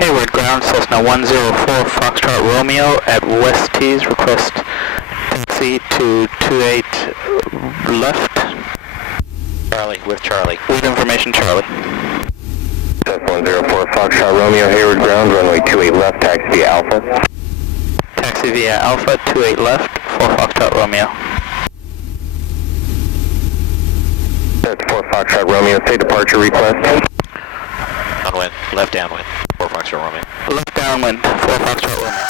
Hayward ground, Cessna 104 Foxtrot Romeo at West Tees, request taxi to 28 left. Charlie, with Charlie. With information, Charlie. Cessna 104 Foxtrot Romeo, Hayward ground, runway 28 left, taxi via Alpha. Taxi via Alpha, 28 left, for Foxtrot Romeo. That's 4 Foxtrot Romeo, say departure request. Downwind, left downwind, 4 Foxtrot Romeo. Left downwind, 4 Foxtrot Romeo.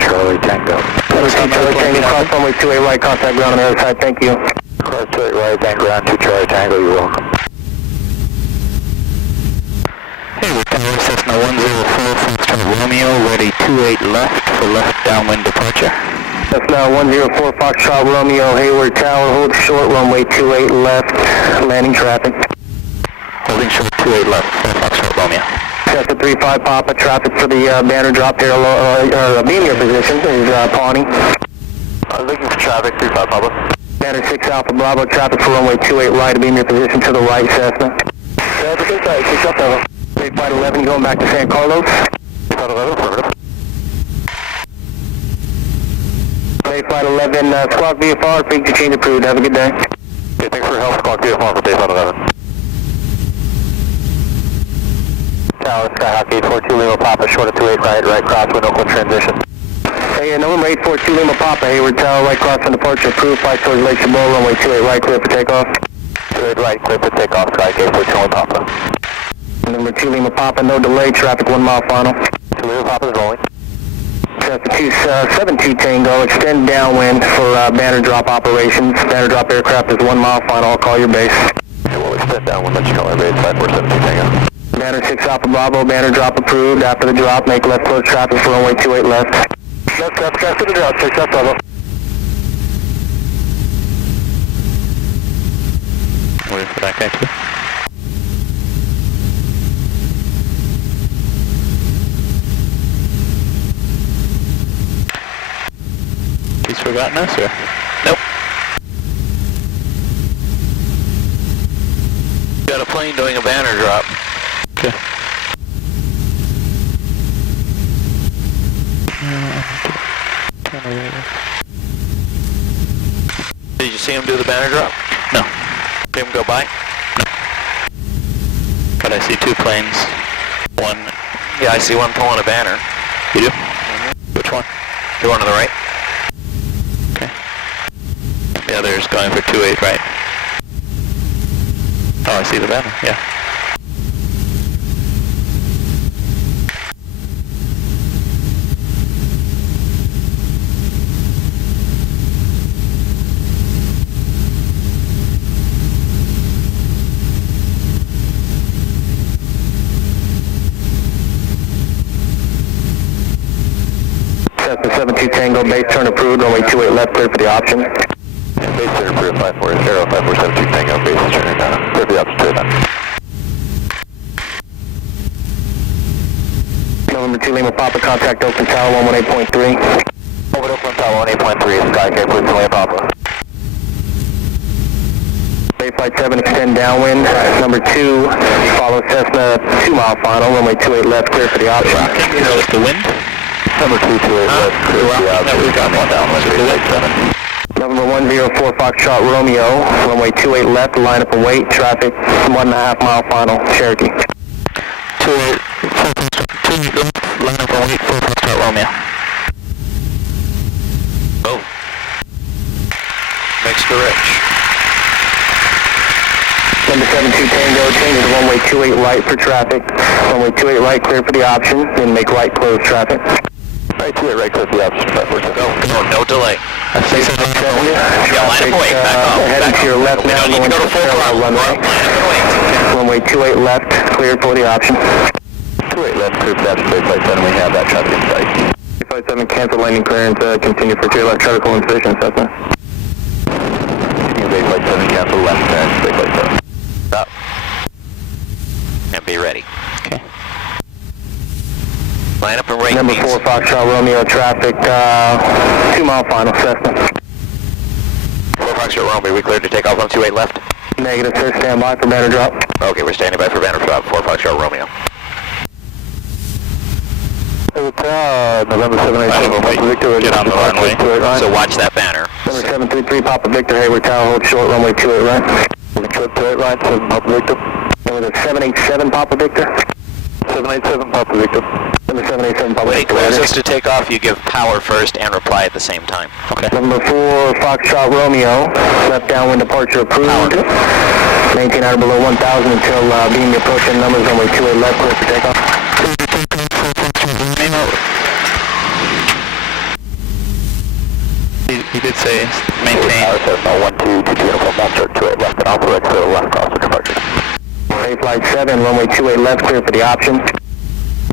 Charlie Tango. 172 Charlie Tango, cross runway 28 right, contact ground on the other side, thank you. Cross 28 right, then ground 2 Charlie Tango, you're welcome. Hayward Tower, Cessna 104 Foxtrot Romeo, ready 28 left for left downwind departure. Cessna 104 Foxtrot Romeo, Hayward Tower, hold short, runway 28 left, landing traffic. Holding short 28 left for Foxtrot Romeo. Cessna 35 Papa, traffic for the banner drop there, beam your position is Pawnee. Looking for traffic, 35 Papa. Banner 6 Alpha Bravo, traffic for runway 28 right, beam your position to the right, Cessna. Traffic inside, 6 Alpha. Flight 11 going back to San Carlos. Flight 11, affirmative. Flight 11, squawk VFR, frequency change approved, have a good day. Okay, thanks for your help, squawk VFR for Flight 11. Tower, Skyhawk 842 Lima Papa, short of 28 right crosswind, Oakland transition. Hey, November 842 Lima Papa, Hayward Tower, right crosswind departure approved, flight towards Lake Chabot, runway 28 right, clear for takeoff. 28 right, clear for takeoff, Skyhawk 842 Lima Papa. Number 2 Lima Papa, no delay, traffic 1 mile final. 2 Lima Papa is rolling. Cessna 272 Tango, extend downwind for banner drop operations. Banner drop aircraft is 1 mile final, I'll call your base. Okay, we'll extend downwind, let you know our base, 5472 Tango. Banner 6 Alpha Bravo, banner drop approved. After the drop, make left close traffic for runway 28 left. Left, after the drop, 6 Alpha Bravo. Waiting for that guy too. He's forgotten us, or? Nope. Got a plane doing a banner drop. Okay. Did you see him do the banner drop? No. See him go by? No. But I see 2 planes. One. Yeah, I see one pulling a banner. You do? Mm-hmm. Which one? The one on the right. Okay. The other is going for 28 right. Oh, I see the banner, yeah. Cessna 72 Tango, base turn approved, runway 28 left, clear for the option. Yeah, base turn approved, 5472 Tango, base is turning down. Clear for the option, clear down. November 2 Lima Papa, contact Oakland Tower 118.3. Over to Oakland Tower 18.3, Sky Cape, please, Lima Papa. Bay Flight 7, extend downwind. Number 2, follow Cessna 2 mile final, runway 28 left, clear for the option. Is it the wind? Number 2, 28 left, clear for the option. We've got one downwind, Flight 7. November 104 Foxtrot Romeo, runway 28 left, line up and wait, traffic 1.5 mile final, Cherokee. 28 left, line up and wait for Foxtrot Romeo. Oh. Makes the rich. Number 72 Tango, changes runway 28 right for traffic. Runway 28 right, clear for the option, then make right, close traffic. Right, 28 right, clear for the option, 5472. No delay. I see Traffic, Yeah, line up and wait, back off. heading to your left We now, don't need going to go to to full parallel throttle. runway. Line up and wait. Runway 28 left, cleared for the option. 28 left, clear for the option, Bay Flight 7, we have that traffic in sight. Bay Flight 7, cancel landing clearance, continue for 3 left traffic on position, Cessna. Bay Flight 7, cancel left clearance, Bay Flight 7. Stop. And be ready. Okay. Line up and rate. Number 4 Foxtrot Romeo traffic, 2 mile final, Cessna. 4 Foxtrot Romeo, we cleared to take off on 28 left. Negative, sir, stand by for banner drop. Okay, we're standing by for banner drop, 4 Foxtrot Romeo. November 787 Papa Victor. Get on the runway. So watch that banner. Number 733 Papa Victor, Hayward Tower, hold short, runway 28 right. 28 right, 7 Papa Victor. Number 787 Papa Victor. 787 Papa Victor. Number 787 Papa When he Victor. clears us to take off, you give power first and reply at the same time. Okay. Number 4 Foxtrot Romeo, left downwind departure approved. Maintain out below 1,000 until being approaching numbers runway 28 left, clear for takeoff. He did say maintain. 1222 uniform, one short 28 left, and also right clear left cross for departure. Bay flight 7, runway 28 left, clear for the option.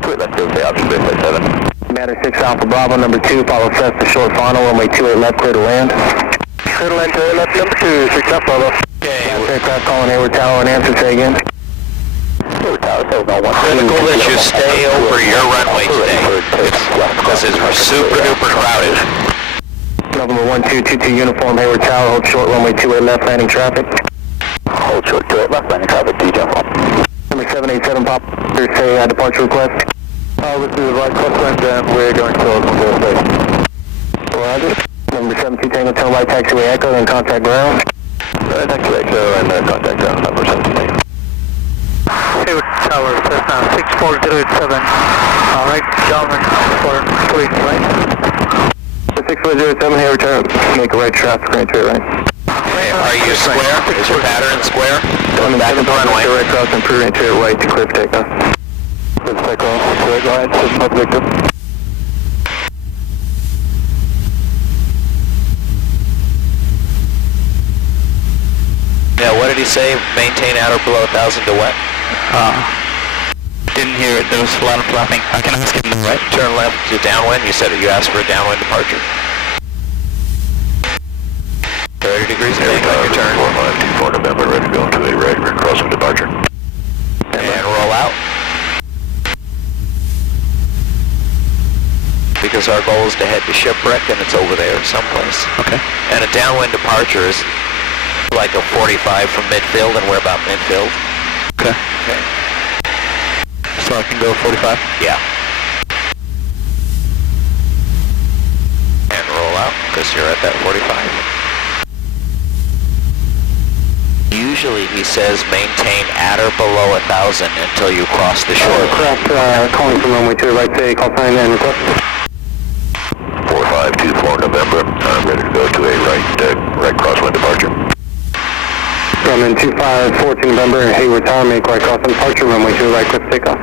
28 left, clear for the option, Bay flight 7. Banner 6 Alpha Bravo, number 2, follow Cessna short final, runway 28 left, clear to land. Clear to land, 28 left, number 2, 6 Alpha Bravo. Okay. Aircraft calling Hayward Tower and answer, say again. Hayward Tower, 701. Critical that you stay over your runway today. This is super duper crowded. November 1222 uniform, Hayward Tower, hold short, runway 28 left, landing traffic. Hold short, 28 left, landing traffic, detail form. Number 787 Pop, say departure request. This is right crosswind and we're going to Oakland Station. Roger. Number 72 Tango, turn right taxiway echo, then contact ground. Taxiway echo and contact ground, number 72. Hayward Tower, Cessna 64087. Right, downwind for 28 right. 64087, Hayward Tower, make a right traffic, right to right. Are you square? Is your pattern square? Going back to the runway. Right cross and pre to your right to clear for takeoff. Clear for takeoff, clear go ahead, 7 Papa Victor. Yeah, what did he say? Maintain at or below 1,000 to what? Didn't hear it. There was a lot of flapping. I can ask him the right. Turn left to downwind. You said you asked for a downwind departure. 30 degrees, take on your turn. 4524 November, ready to go to a right, we're crossing departure. And roll out. Because our goal is to head to Shipwreck and it's over there someplace. Okay. And a downwind departure is like a 45 from midfield, and we're about midfield. Okay. Okay. So I can go 45? Yeah. And roll out, because you're at that 45. Usually he says maintain at or below 1,000 until you cross the shore. Aircraft calling from runway 2 right, say call sign and request. 4524 November, ready to go to a right crosswind departure. Grumman 2514 November, Hayward Tower, make right cross and departure, runway 2 right, clear for takeoff.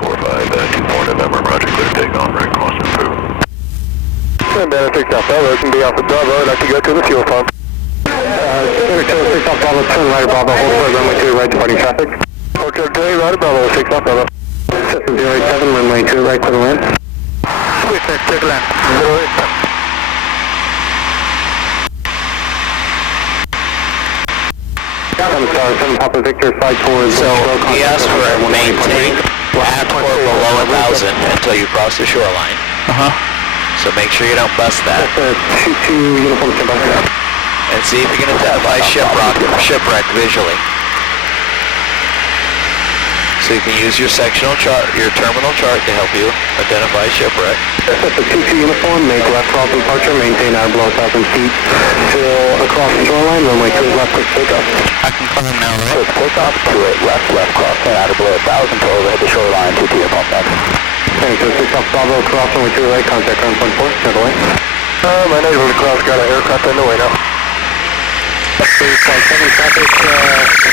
4524 November, roger, clear to take on, right crosswind through. Banner 6 Alpha Bravo, can be off the Bravo, I'd like to go to the fuel pump. Banner 6 Alpha Bravo, turn right Bravo, hold short, runway 2 right, departing traffic. Hold short, right Bravo, 6 Alpha Bravo. Cessna 087, runway 2 right, clear to land. Switch, clear to land, 087. I'm sorry, 7 Papa Victor, slide towards... So he asked for a maintain at or below 1,000 until you cross the shoreline. So make sure you don't bust that. That's 22 uniform standby. And see if you can identify shipwreck visually. So you can use your sectional chart, your terminal chart to help you identify shipwreck. That's a 22 uniform, make left cross departure, maintain out below 1,000 feet till across the shoreline, runway 2 left quick takeoff. I can call him now, right? Takeoff to it, left cross, and out below 1,000 till overhead the shoreline, 2 uniform back. Thanks, so 6 off Bravo, cross runway 2 right, contact ground 14, head away. My neighbor cross, got an aircraft in the way now. Flight 7 traffic,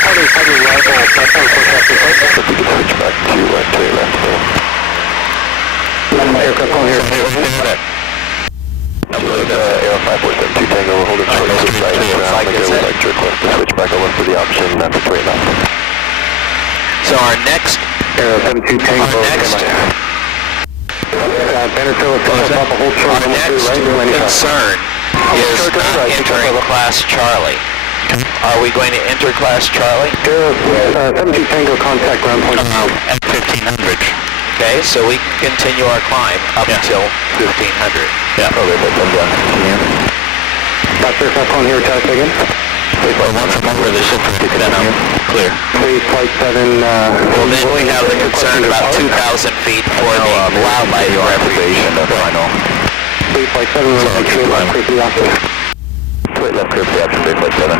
heavy arrival, platform forecast report. If we can switch back to a left there. Aircraft calling here. Air 5472 Tango, we're holding short to the side. We'd like to request to switch back over for the option after 3 left. So our next concern is not entering class Charlie. Are we going to enter class Charlie? 72 Tango, contact ground point. At 1500. Okay, so we can continue our climb up until 1500. Yeah. Okay, that's done. Dr. Falcon here, test again. Well, once I'm over the ship, then I'm clear. Please, flight 7, well, then we have the concern about 2,000 feet for the wildlife reservation. That's final. Please, flight 7, left quickly after. Wait, left quickly after, big flight 7.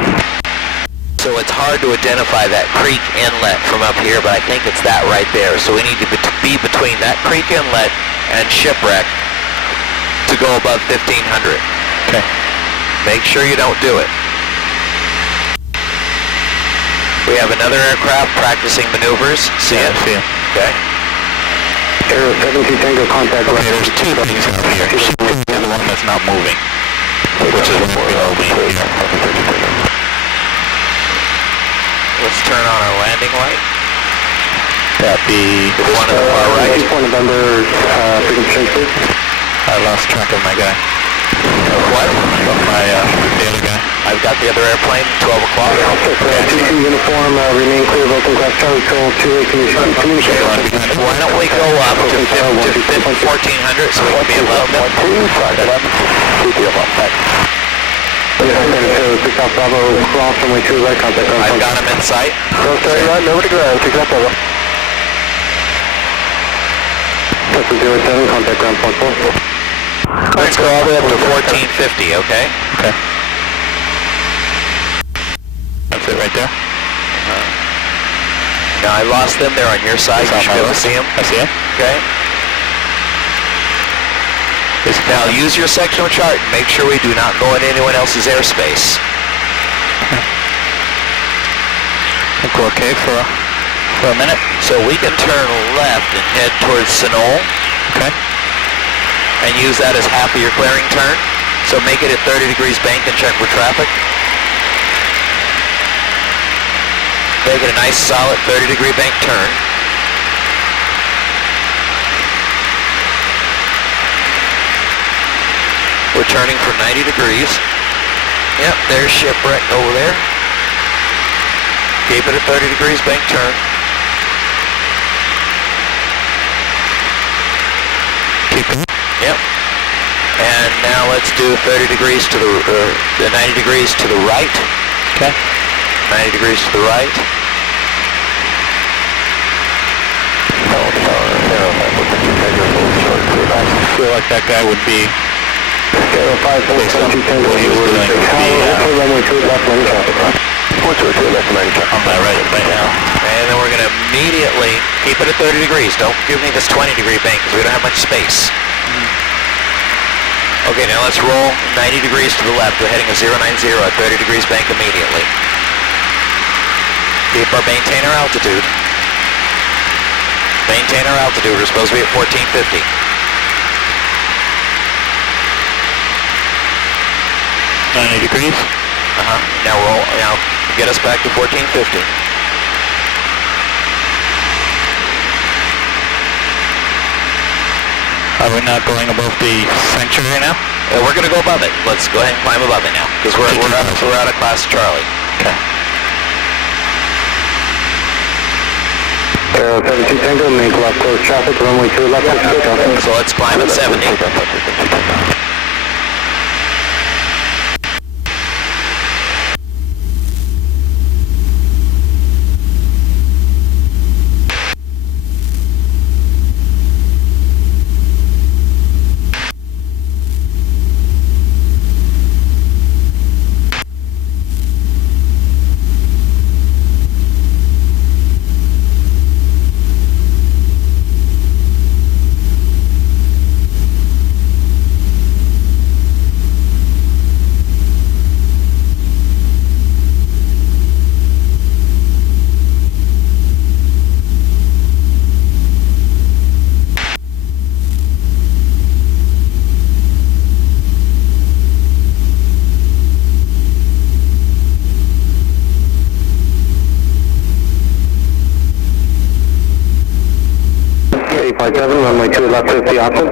So it's hard to identify that creek inlet from up here, but I think it's that right there. So we need to be between that creek inlet and shipwreck to go above 1500. Okay. Make sure you don't do it. We have another aircraft practicing maneuvers. See it? See it. Okay. Aero 72 Tango contact. Okay, there's two things out here. Ship is the one that's not moving, which is right below me here. Let's turn on our landing light. That'd be The one on the far right. 2 November, frequency change, please. I lost track of my guy. What? My, the other guy. I've got the other airplane, 12 o'clock. 2 uniform, remain clear of open class Charlie, control 2 communication. Why don't we go up to 1400 so we can be above them? South Bravo, cross runway 2 right contact. I've got him in sight. Sorry, right, over to ground, exact level. Delta 07, contact ground point 4. Let's go all the way up to 1450, okay? Okay. That's it right there? Now I lost them, they're on your side, you should be able to see them. I see it. Okay. Now use your sectional chart and make sure we do not go in anyone else's airspace. I think we're okay for a minute. So we can turn left and head towards Sinol. Okay. And use that as half of your clearing turn. So make it at 30 degrees bank and check for traffic. Make it a nice solid 30-degree bank turn. We're turning for 90 degrees. Yep, there's shipwreck over there. Keep it at 30 degrees bank turn. Keep it. Yep. And now let's do 30 degrees to the 90 degrees to the right. Okay. 90 degrees to the right. I feel like that guy would be, based on what he was doing, would be on my right now. And then we're going to immediately keep it at 30 degrees. Don't give me this 20-degree bank because we don't have much space. Okay, now let's roll 90 degrees to the left. We're heading a 090 at 30 degrees bank immediately. Maintain our altitude. Maintain our altitude. We're supposed to be at 1450. Degrees. Now roll. Now get us back to 1450. Are we not going above the sanctuary now? We're going to go above it. Let's go ahead and climb above it now because we're out of class Charlie. Okay. Aero 72 Tango, make left close traffic, runway 2 left, So let's climb at 70. Flight 7, runway 2 left 50 option.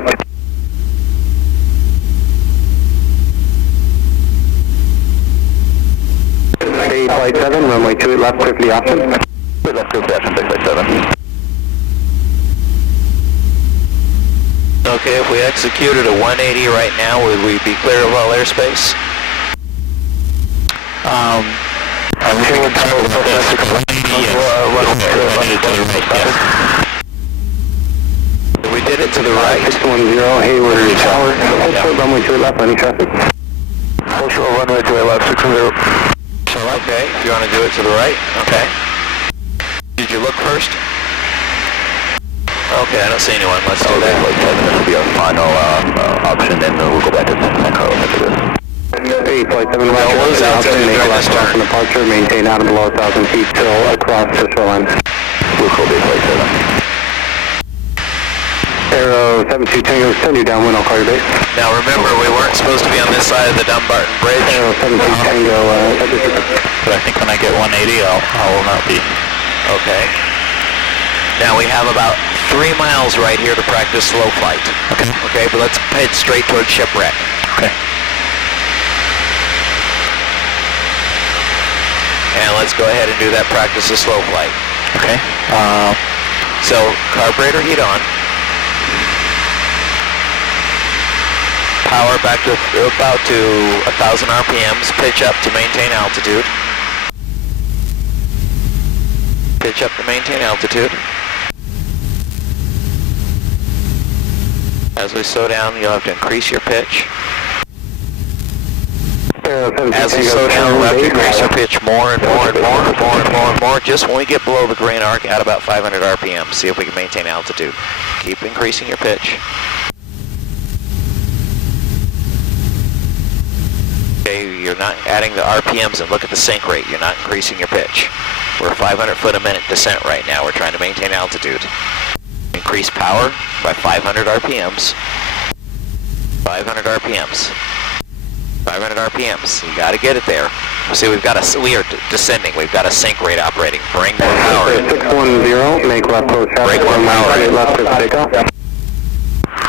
Flight 7, runway 2 left 50 option. Left 50 option, Flight 7. Okay, if we executed a 180 right now, would we be clear of all airspace? We did it to the right. 610 Hayward Tower. Hold short runway 28 left, landing traffic. Hold short runway 28 left, 610. Okay, if you want to do it to the right, okay. Did you look first? Okay, I don't see anyone. Let's do that. This will be our final option, and we'll go back to San Carlos after this. 8 flight 7 right, close out to make during left this turn. departure, maintain out and below 1,000 feet till across the shoreline. We'll call Bay flight 7. Aero 72 Tango, send you downwind, I'll call your base. Now remember, we weren't supposed to be on this side of the Dumbarton Bridge. Aero 72 Tango, But I think when I get 180, I will not be. Okay. Now we have about 3 miles right here to practice slow flight. Okay. Okay, but let's head straight towards shipwreck. Okay. And let's go ahead and do that practice of slow flight. Okay. So, carburetor heat on. Power back to about to 1,000 RPMs. Pitch up to maintain altitude. Pitch up to maintain altitude. As we slow down, you'll have to increase your pitch. As we slow down, we'll have to increase our pitch more and more and more and more and more and more. Just when we get below the green arc at about 500 RPM, see if we can maintain altitude. Keep increasing your pitch. Okay, you're not adding the RPMs, and look at the sink rate. You're not increasing your pitch. We're 500 foot a minute descent right now. We're trying to maintain altitude. Increase power by 500 RPMs. 500 RPMs. 500 RPMs. You got to get it there. See, we are descending. We've got a sink rate operating. Bring more power in. 610, make left close traffic. Break more power in. Left, clear for takeoff.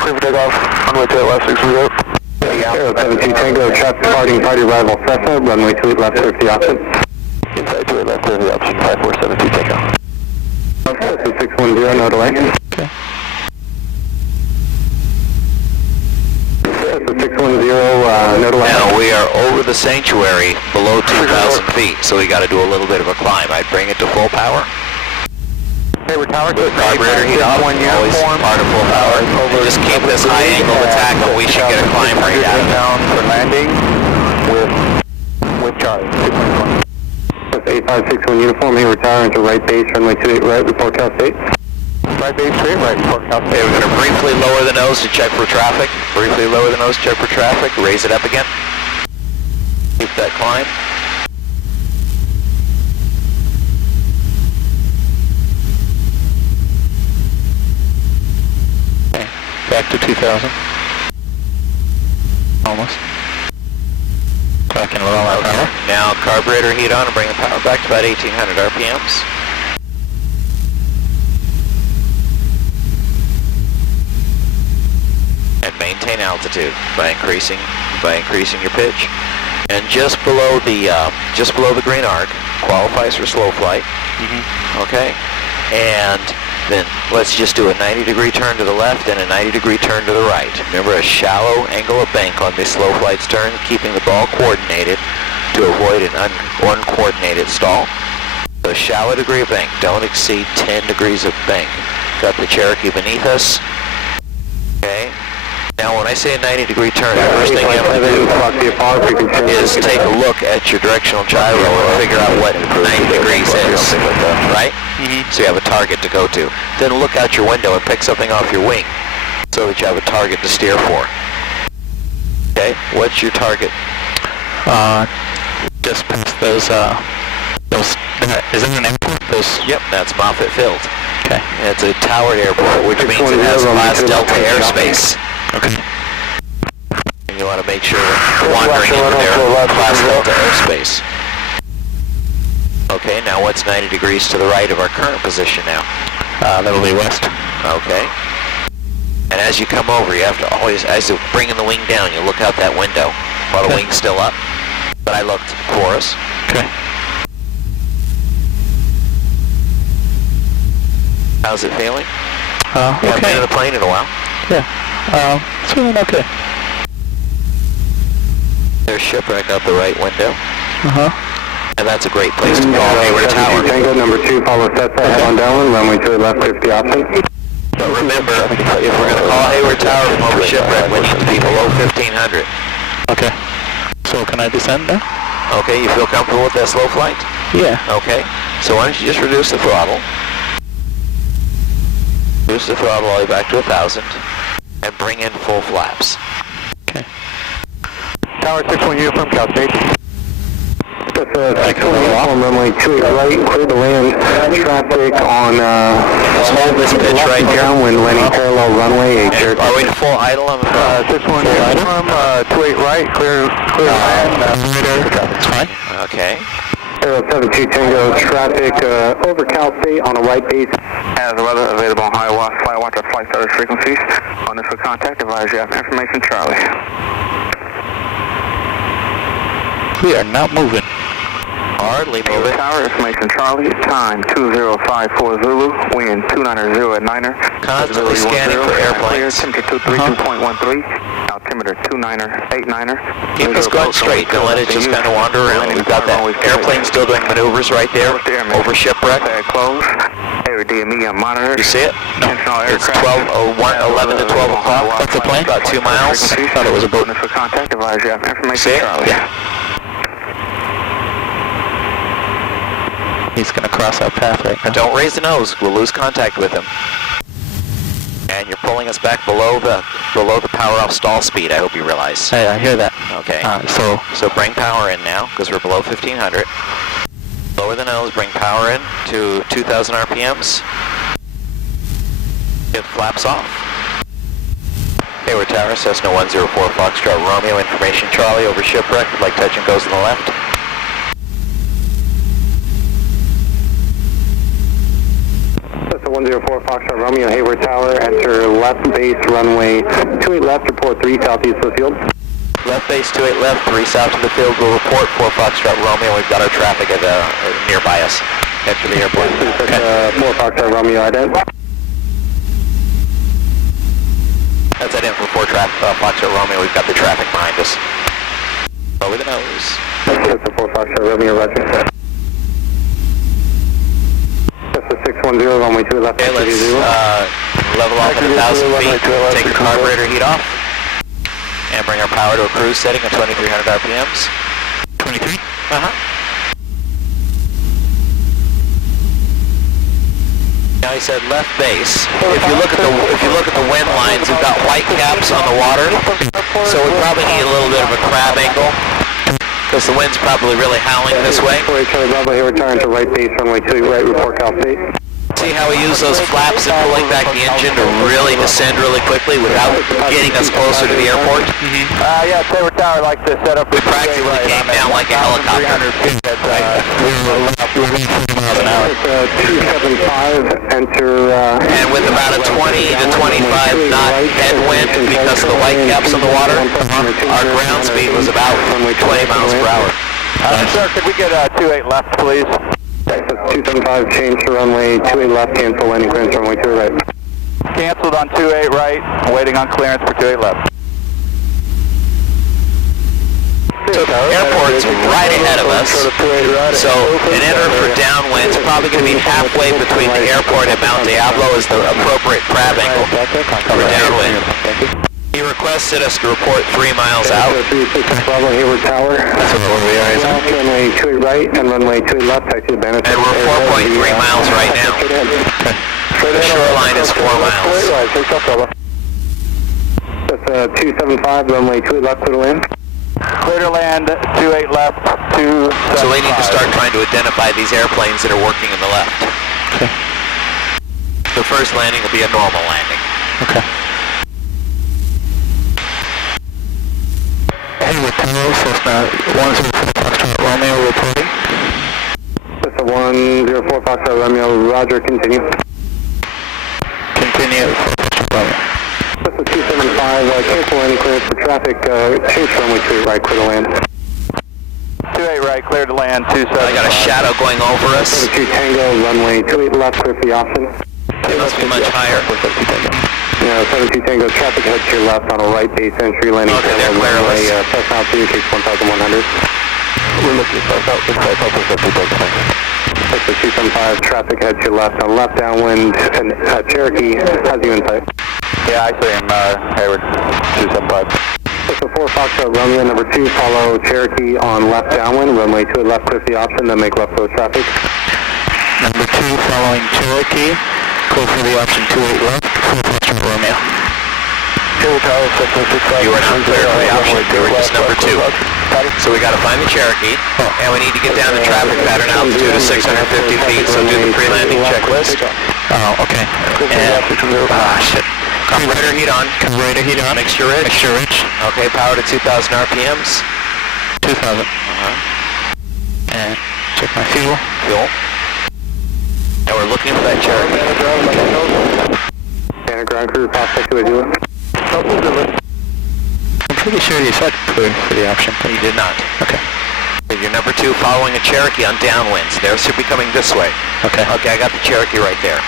Clear for takeoff. Runway 28 left, 610. Aero 72 Tango, traffic departing party arrival Cessna, runway 28 left, clear for the option. Inside 28 left, clear for the option, 5472 takeoff. Cessna 610, no delay. Okay. Cessna 610, no delay. Now we are over the sanctuary below 2,000 feet, so we got to do a little bit of a climb. I'd bring it to full power. Hayward Tower, With carburetor heat on, always part of full power. And just keep this high angle of attack, and we should get a climb rate out of it. down for landing with Charlie. 8561 uniform, Hayward Tower into right base, runway 28 right, report Cal State. Right base, straight right, report Cal State. Okay, we're going to briefly lower the nose to check for traffic. Briefly lower the nose, check for traffic. Raise it up again. Keep that climb. Back to 2,000. Almost. So I can lower my power. Now carburetor heat on and bring the power back to about 1,800 RPMs. And maintain altitude by increasing your pitch. And just below the green arc qualifies for slow flight. Okay, and then let's just do a 90-degree turn to the left and a 90-degree turn to the right. Remember, a shallow angle of bank on this slow flight's turn, keeping the ball coordinated to avoid an uncoordinated stall. So shallow degree of bank, don't exceed 10 degrees of bank. Got the Cherokee beneath us. Okay. Now when I say a 90-degree turn, the first thing you have to do is take a look at your directional gyro and figure out what 90 degrees is, right? So you have a target to go to. Then look out your window and pick something off your wing so that you have a target to steer for. Okay, what's your target? Just past those, is that an airport? Yep, that's Moffett Field. Okay. It's a towered airport, which means it has Class Delta airspace. Okay. And you want to make sure you're wandering into their Class Delta airspace. Okay, now what's 90 degrees to the right of our current position now? That'll be west. Okay. And as you come over, you have to always, as you're bringing the wing down, you look out that window while the wing's still up. But I looked for us. Okay. How's it feeling? You haven't Okay. been in the plane in a while? Yeah. It's doing okay. There's shipwreck out the right window. And that's a great place to call Hayward Tower. Tango number 2, follow Cessna, head on downwind, runway 2 left, clear for the option. But remember, if we're going to call Hayward Tower from over shipwreck, we need to be below 1500. Okay. So can I descend now? Okay, you feel comfortable with that slow flight? Yeah. Okay. So why don't you just reduce the throttle? Reduce the throttle all the way back to 1000 and bring in full flaps. Okay. Tower 61 uniform, Cal State. That's 61 uniform, runway 28 right, clear to land, traffic on Just hold this pitch right here. downwind, landing parallel runway 8. And are we in full idle on the 61 uniform, 28 right, clear land, It's fine. Okay. 072 Tango, traffic over Cal State on a right base. As the weather available on high watch, flight watch at flight service frequencies. On this for contact, advise you have information, Charlie. We are not moving. Hardly moving. Tower, information, Charlie. Time 2054 Zulu, wind 290 at 9er. Constantly scanning for airplanes. Temperature 232.13, altimeter 29er. Keep us going straight, don't let it just kind of wander around. We've got that airplane still doing maneuvers right there over shipwreck. Close. Air DME monitor. You see it? No. It's 11 to 12 o'clock. That's a plane? About 2 miles. Thought it was a boat. For contact, advise you have information, See it? Charlie. Yeah. He's going to cross our path right now. Don't raise the nose. We'll lose contact with him. And you're pulling us back below the power off stall speed, I hope you realize. Hey, I hear that. Okay. So bring power in now, because we're below 1500. Lower the nose, bring power in to 2000 RPMs. Get flaps off. Hayward Tower, Cessna 104 Foxtrot Romeo, information Charlie over shipwreck, like touch and goes on the left. Cessna 104 Foxtrot Romeo, Hayward Tower, enter left base runway 28 left, report 3 southeast of the field. Left base 28 left, 3 south of the field, we'll report 4 Foxtrot Romeo, we've got our traffic at nearby us. Head for the airport. Okay. 4 Foxtrot Romeo, ident. That's that in for 4 Foxtrot Romeo, we've got the traffic behind us. Lower the nose. That's the 4 Foxtrot Romeo, roger. That's the 610, runway 2 left. Okay, let's level off at 1,000 feet, take the carburetor heat off, and bring our power to a cruise setting at 2,300 RPMs. 23? Uh-huh. Now he said left base. If you look at the wind lines, we've got white caps on the water, so we probably need a little bit of a crab angle, because the wind's probably really howling this way. Charlie Bravo here, return to right base, runway 2 right, report Cal State. See how we use those flaps and pulling back the engine to really descend really quickly without getting us closer to the airport? Yeah, Hayward Tower like to set up. We practically came down like a helicopter. 300 feet at, We're 40 miles an hour. 275, enter, And with about a 20 to 25 knot headwind because of the white caps on the water, our ground speed was about 20 miles per hour. Sir, could we get 28 left, please? 275, change to runway 28 left, cancel landing clearance, runway 2 right. Canceled on 28 right, waiting on clearance for 28 left. So the airport's right ahead of us, so an enter for downwind is probably going to be halfway between the airport and Mount Diablo is the appropriate crab angle for downwind. He requested us to report 3 miles out. 366 Bravo, Hayward Tower. That's what we are, isn't it? Runway 28 right and runway 28 left, taxi to Banner. And we're 4.3 miles right now. The shoreline is 4 miles. That's 275, runway 28 left, clear to land. Clear to land, 28 left, 275. So we need to start trying to identify these airplanes that are working in the left. Okay. The first landing will be a normal landing. Okay. Hayward Tower, Cessna 104 Foxtrot Romeo reporting. Cessna 104 Foxtrot Romeo, roger, continue. Continue for Foxtrot Romeo. Cessna 275, cancel landing clearance for traffic, change to runway 28 right, clear to land. 28 right, clear to land, 275. I got a shadow going over us. 72 Tango, runway 28 left, clear for the option. It must be much higher. 72 Tango, traffic head to your left on a right base entry landing. Okay, they're clear. South altitude, case 1100. We're looking for south, inside Papa 50.5. That's the 275, traffic head to your left on left downwind, and Cherokee has you in sight. Yeah, I see him, Hayward, 275. That's the 4 Foxtrot Romeo, number 2, follow Cherokee on left downwind, runway 2 left, clear the option, then make left close traffic. Number 2 following Cherokee, go for the option 28 left, 4 Foxtrot Romeo. You were not clear for the option, you were just number 2. So we got to find the Cherokee, and we need to get down the traffic pattern altitude of 650 feet, so do the pre-landing checklist. Oh, okay. And, shit. Carburetor heat on. Carburetor heat on. Mixture rich. Mixture rich. Okay, power to 2,000 RPMs. 2,000. And check my fuel. Fuel. And we're looking for that Cherokee. Santa ground crew, prospect to a I'm pretty sure you said clear for the option. You did not. Okay. You're number 2 following a Cherokee on downwinds. They should be coming this way. Okay. Okay, I got the Cherokee right there.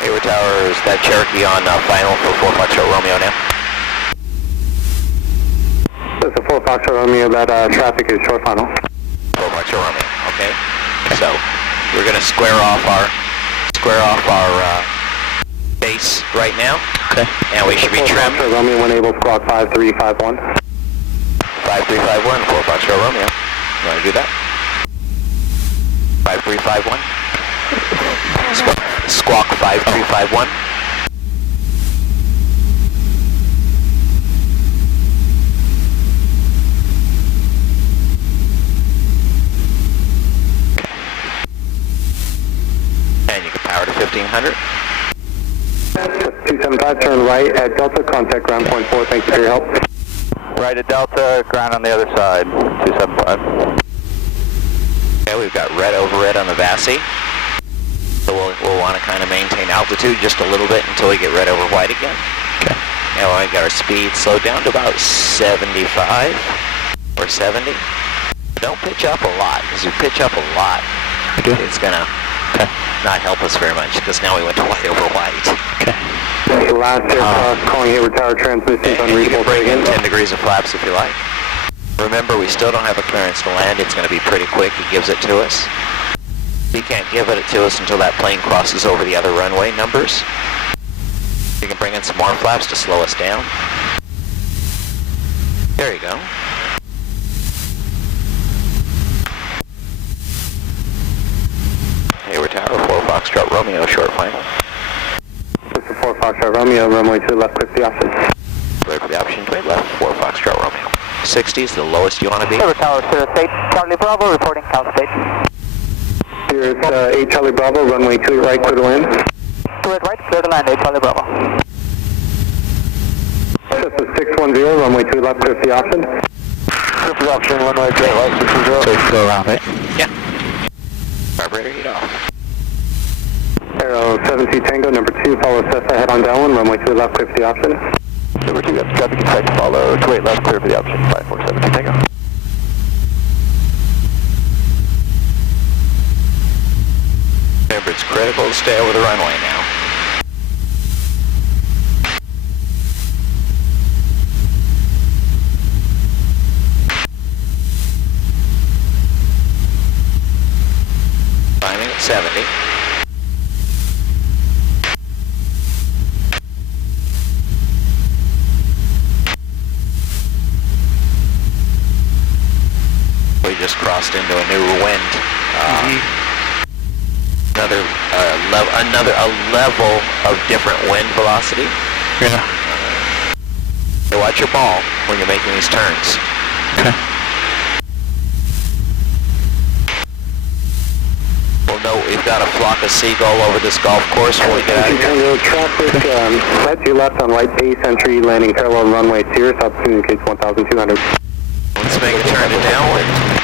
Hayward Towers, that Cherokee on final for 4 Foxtrot Romeo now. That's the 4 Foxtrot Romeo, that traffic is short final. 4 Foxtrot Romeo, okay. So, we're going to square off our base right now. Okay. And we should be trimmed. 4 Foxtrot Romeo, when able, squawk 5351. 5351, 4 Foxtrot Romeo. You want to do that? 5351. Squawk 5351. And you can power to 1500. 275, turn right at Delta, contact ground point 4, thank you for your help. Right at Delta, ground on the other side, 275. Okay, we've got red over red on the VASI. So we'll want to kind of maintain altitude just a little bit until we get red over white again. Okay. Now we got our speed slowed down to about 75 or 70. Don't pitch up a lot, because you pitch up a lot, it's going to not help us very much, because now we went to white over white. Okay. Last aircraft calling Hayward Tower, transmissions on you can bring in 10 reasonable. degrees of flaps if you like. Remember, we still don't have a clearance to land. It's going to be pretty quick. He gives it to us. He can't give it to us until that plane crosses over the other runway numbers. You can bring in some more flaps to slow us down. There you go. Hayward Tower, 4 Foxtrot Romeo, short final. This is 4 Foxtrot Romeo, runway 2 left, clear for the option. Clear for the option, 28 left, 4 Foxtrot Romeo. 60 is the lowest you want to be. Hayward Tower, Cirrus 8, Charlie Bravo, reporting count state. Here's 8 Charlie Bravo, runway 2 right, clear to land. 2 at right, clear to land, 8 Charlie Bravo. This is 610, runway 2 left, clear for the option. Clear for the option, runway 2 left, 610. So you go around it? Yeah. Carburetor heat off. Aero 72 Tango, number 2, follow Cessna, head on downwind, runway 2 left, clear for the option. Number 2, got traffic in sight, follow 28 left, clear for the option, 547 Tango. Remember, it's critical to stay over the runway now. Climbing at 70. We just crossed into a new wind. Another level of different wind velocity. Yeah. So watch your ball when you're making these turns. Okay. We'll know we've got a flock of seagull over this golf course when we get out of here. Tango, traffic, right to your left on right base entry, landing parallel runway 2, altitude case 1200. Let's make a turn to downwind.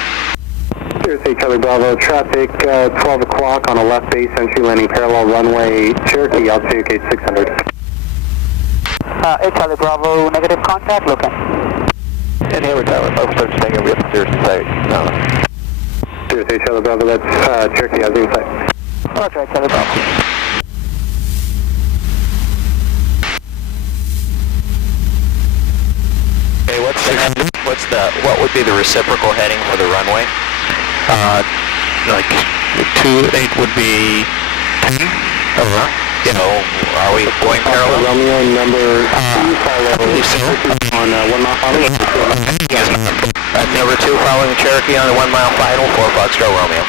Here's 8 Charlie Bravo, traffic 12 o'clock on a left base entry, landing parallel runway Cherokee, altitude case 600. 8 Charlie Bravo, negative contact, looking. And Hayward Tower, 5 starts Tango, we have Cirrus in sight. Here's 8 Charlie Bravo, that's Cherokee, has in sight. Roger, right, Charlie Bravo. Okay, what would be the reciprocal heading for the runway? Like 28 would be 10. Over. So, are we going parallel? Romeo number 2, follow on 1 mile final. Number 2 following Cherokee on the 1 mile final for Foxtrot Romeo.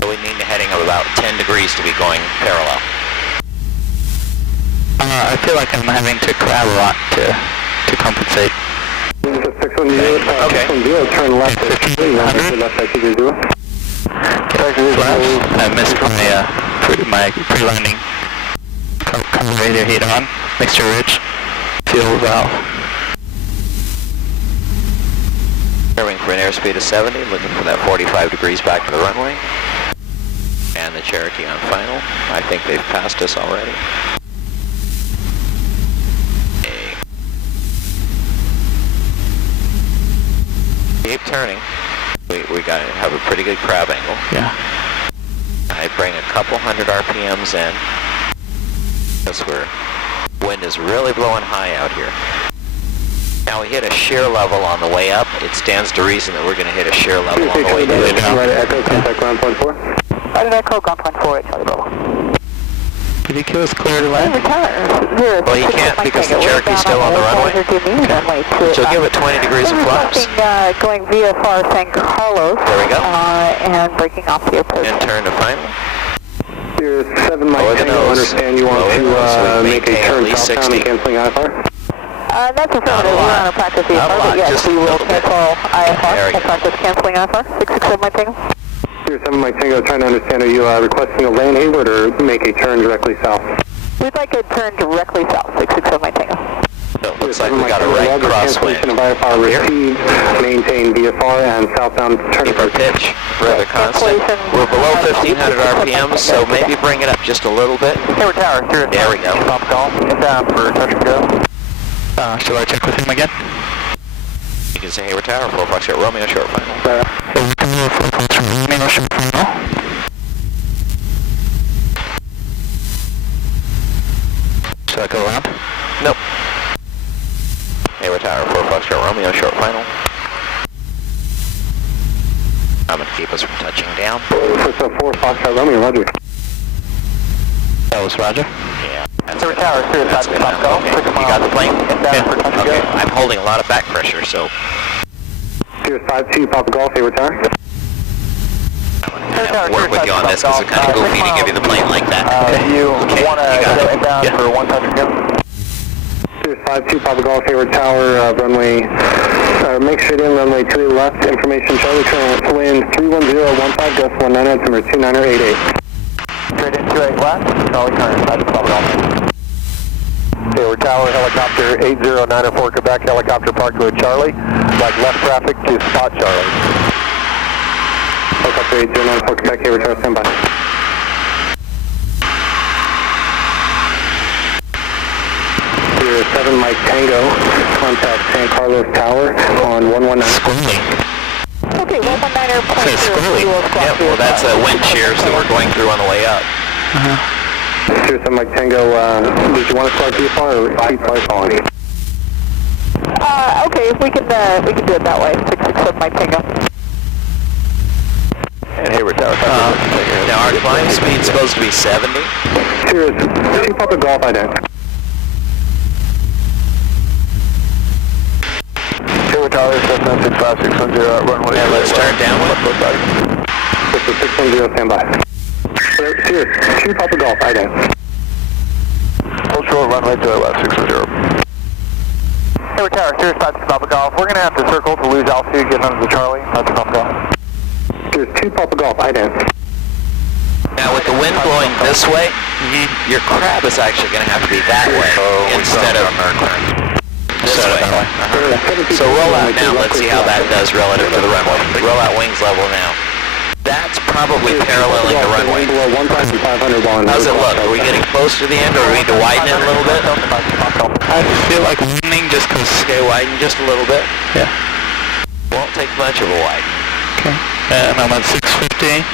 So we need a heading of about 10 degrees to be going parallel. I feel like I'm having to crab a lot to compensate. 610, Okay. 610, turn left at 3, left at 0. I missed my pre-landing carburetor heat on, mixture rich, fuel valve. Curving for an airspeed of 70, looking for that 45 degrees back to the runway. And the Cherokee on final. I think they've passed us already. Okay. Keep turning. We got to have a pretty good crab angle. Yeah. I bring a couple hundred RPMs in. Because wind is really blowing high out here. Now we hit a shear level on the way up. It stands to reason that we're going to hit a shear level on the way down. Right at Echo, contact ground point 4. Right at Echo, ground point 4, Charlie Bravo. Did he give us clear to land? Well, he can't because the Cherokee's still on the runway. So give it 20 degrees of flaps. Going VFR San Carlos. There we go. And breaking off the approach. And turn to final. Here's 7 Mike Tango, understand you want to make a turn southbound and canceling IFR? That's affirmative. We're on a practice VFR, but yes, we will cancel IFR. We'll practice canceling IFR. 667 Mike Tango. Here's 7 Mike Tango, trying to understand, are you requesting a lane Hayward or make a turn directly south? We'd like a turn directly south. 667 Mike Tango. So it looks like we got a right crosswind. Cancellation of IFR received, maintain VFR and southbound turn. Keep our pitch rather constant. We're below 1500 RPM, so maybe bring it up just a little bit. Hayward Tower, here. There we go. Stop call. Inbound for touch and go. Shall I check with him again? You can say Hayward Tower, 4 Foxtrot Romeo, short final. Hayward Tower, 4 Foxtrot Romeo, short final. Should I go around? Nope. Hayward Tower, 4 Foxtrot Romeo, short final. I'm going to keep us from touching down. 4 Foxtrot Romeo, roger. That was Roger? Yeah. Hayward Tower, serious That's good enough. Okay. You got the plane? Okay. I'm holding a lot of back pressure, so... Here's 5-2 Papa Golf, Hayward Tower. I'm going to have to work with you on this because it's kind of goofy to give you the plane like that. You want to go inbound for 1 touch and go? Here's 5-2 Papa Golf, Hayward Tower, runway, make straight in, runway 2 left, information Charlie, turn wind 31015, gust 19, altimeter 2988. Straight in 28 left, Charlie current, side to Papa Golf. Hayward Tower, helicopter 8094 Quebec, helicopter parked with Charlie, like left traffic to spot Charlie. Helicopter 8094 Quebec, Hayward Tower, stand by. Here 7 Mike Tango, contact San Carlos Tower on 119. Squirrely. Okay, 119.0. Says squirrely. Yeah, well that's a wind shears that we're going through on the way up. Here's 7 Mike Tango, did you want to start VFR or keep flight following? Okay, we can do it that way. 667 Mike Tango. And Hayward Tower. Now our climb speed's supposed to be 70. Here's 2 Papa Golf ident. Hayward Tower, 765-610, runway. Now let's turn downwind. This is 610, stand by. Here's 2 Papa Golf ident. Hold short, runway 2 left, 610. Hayward Tower, Sirius 5 Papa Golf. We're going to have to circle to lose altitude, get under the Charlie. That's Papa Golf. Here's 2 Papa Golf ident. Now with the wind blowing this way, your crab is actually going to have to be that way instead of this way. So roll out now, let's see how that does relative to the runway. Roll out wings level now. That's probably paralleling the runway. How's it look? Are we getting close to the end or do we need to widen it a little bit? I feel like widening just because... Okay, widen just a little bit. Yeah. Won't take much of a widen. Okay. And I'm at 6 650.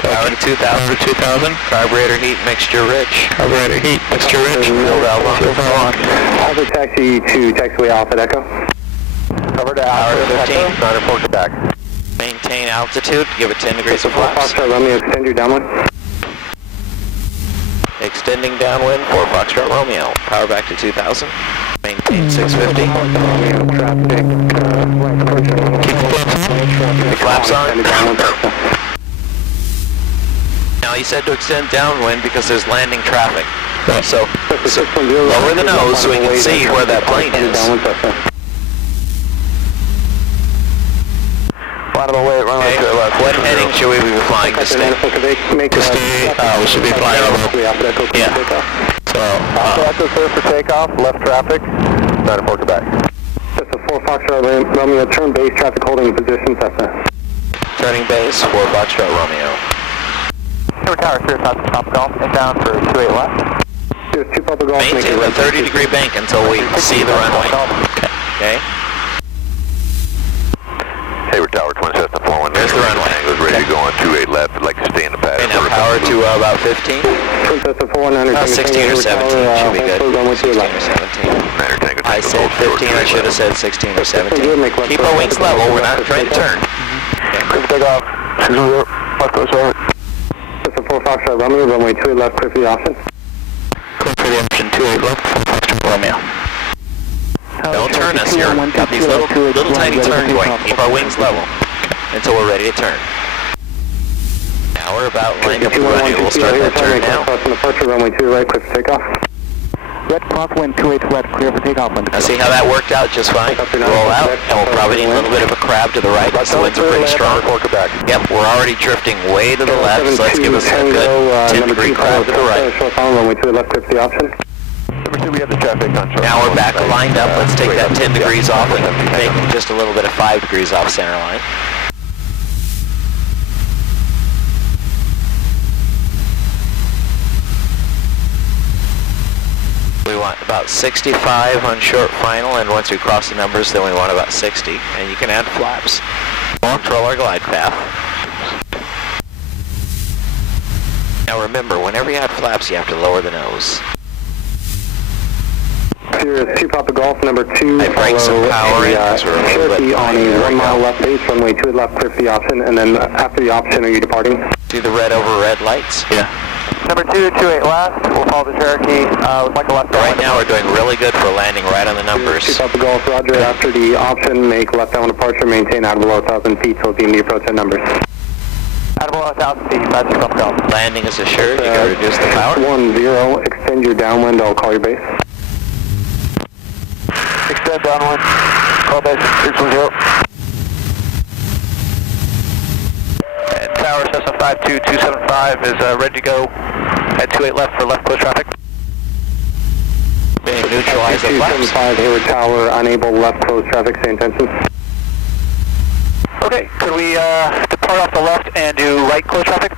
Power to 2000. Power to 2000. Carburetor heat mixture rich. Carburetor heat mixture rich. Fuel valve on. Cover taxi to taxiway Alpha Echo. Cover to Alpha 15. Echo. Report back. Maintain altitude. Give it 10 degrees of flaps. Foxtrot Romeo, extend your downwind. Extending downwind for Foxtrot Romeo. Power back to 2000. Maintain 650. Traffic. The flaps on. Now he said to extend downwind because there's landing traffic. So lower the nose so we can see where that plane is. What heading should we be flying to stay? We should be flying over. Yeah. So, Echo clear for takeoff, left traffic. 94 Quebec. That's a 4 Foxtrot Romeo, turn base, traffic holding position, Cessna. Turning base for Foxtrot Romeo. Tower Tower, clear top golf, and down for 28 left. Here's 2 Papa Golf. Maintain the 30-degree bank until we see the runway. Okay. Hayward Tower, 27 4-1. There's the runway. Was ready to go on 28 left. I'd like to stay in the pad. And now power to about 15. 16 or 17 should be good. 16 or 17. I said 15, I should have said 16 or 17. Keep our wings level, we're not trying to turn. Clear for takeoff. 610, left goes over. That's a 4 Foxtrot Romeo, runway 28 left, clear for the option. clear for the option 28 left for Foxtrot Romeo. Don't turn us here. Got these little tiny turns going. Keep our wings level until we're ready to turn. Now we're about lined up and ready. We'll start that turn now. Departure, runway 2 right, clear for takeoff. Red crosswind 28 left, clear for takeoff. Now see how that worked out just fine? Roll out, and we'll probably need a little bit of a crab to the right because the winds are pretty strong. Yep, we're already drifting way to the left, so let's give us a good 10-degree crab to the right. Runway 2 left, clear for the option. We have the traffic on short. Now we're back lined up. Let's take that 10 degrees off and take just a little bit of 5 degrees off center line. We want about 65 on short final, and once we cross the numbers, then we want about 60. And you can add flaps. We'll control our glide path. Now remember, whenever you add flaps, you have to lower the nose. Here is 2 Papa Golf, number 2. I break some power in because we're a little bit on a 1 mile left base, runway 2 left, clear for the option, and then after the option, are you departing? See the red over red lights? Yeah. Number 2, 28 left, we'll follow the Cherokee, with like a left. Right now we're doing really good for landing right on the numbers. 2 Papa Golf, roger, after the option, make left down departure, maintain out of below 1,000 feet, so beam the approach at numbers. Out of below 1,000 feet, that's 2 Papa Golf. Landing is assured, you can reduce the power. 10, extend your downwind, I'll call your base. Extend downwind, call base 610. And Tower Cessna 52275 is ready to go at 28 left for left close traffic. Being neutralized at flaps. 275 Hayward Tower, unable left close traffic, stay in tension. Okay, could we depart off the left and do right close traffic?